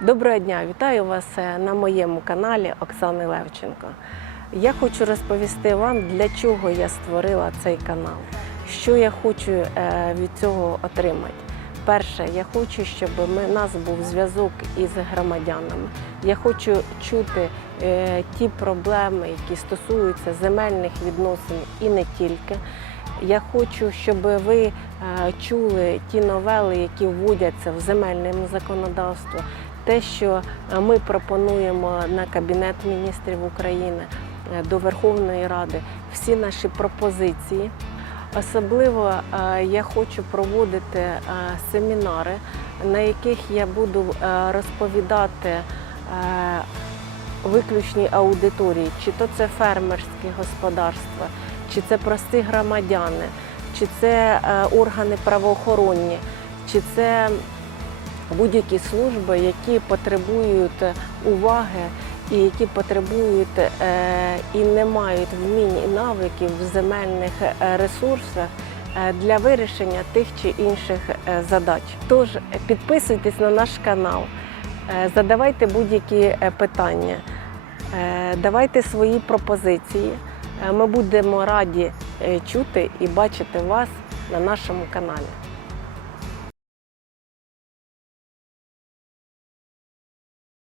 Доброго дня, вітаю вас е, на моєму каналі Оксани Левченко. Я хочу розповісти вам, для чого я створила цей канал, що я хочу е, від цього отримати. Перше, я хочу, щоб у нас був зв'язок із громадянами. Я хочу чути е, ті проблеми, які стосуються земельних відносин і не тільки. Я хочу, щоб ви чули ті новели, які вводяться в земельне законодавство, те, що е, ми пропонуємо на Кабінет міністрів України е, до Верховної Ради, всі наші пропозиції. Особливо е, я хочу проводити семінари, на яких я буду розповідати виключній аудиторії, чи то це фермерські господарства, чи це прості громадяни, чи це органи правоохоронні, чи це будь-які служби, які потребують уваги і які потребують е, і не мають вмінь і навиків в земельних е, ресурсах е, для вирішення тих чи інших е, задач. Тож підписуйтесь на наш канал, е, задавайте будь-які е, питання, е, давайте свої пропозиції. Е, Ми будемо раді е, чути і бачити вас на нашому каналі.